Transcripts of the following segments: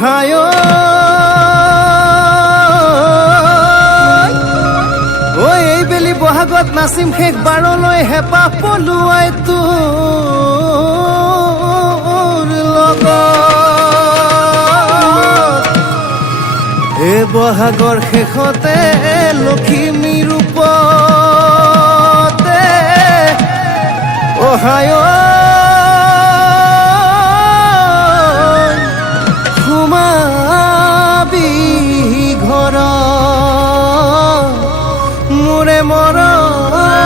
হায় ঐ এই বেলি বহাগত নাচিম শেষ বাৰলৈ হেঁপাহ পলুৱাই তোৰ লগত এই বহাগৰ শেষতে লখিমী ৰূপতে হায় সোমাবি ঘৰ মোৰে মৰমৰে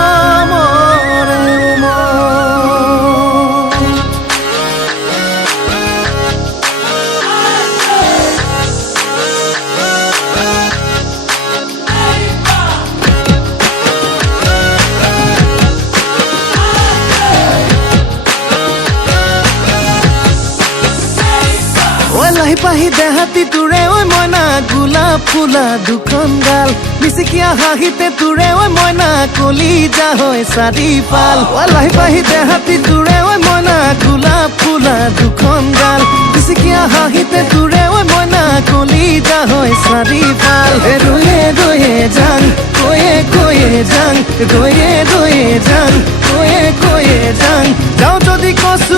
লাহি পাহি দেহাতি তোৰে ঐ মইনা গোলাপ ফুলা দুখন গাল মিচিকিয়া হাঁহিতে তোৰে ঐ মইনা কলিজা হয় চাৰিফাল লাহি পাহি দেহাতি তোৰে ঐ মইনা গোলাপ ফুলা দুখন গাল মিচিকিয়া হাঁহিতে তোৰে ঐ মইনা কলিজা হয় চাৰিফাল ৰয়ে ৰয়ে যাং কৈয়ে কৈয়ে যাং ৰয়ে ৰয়ে যাং কৈয়ে কৈয়ে যাং যাওঁ যদি কচু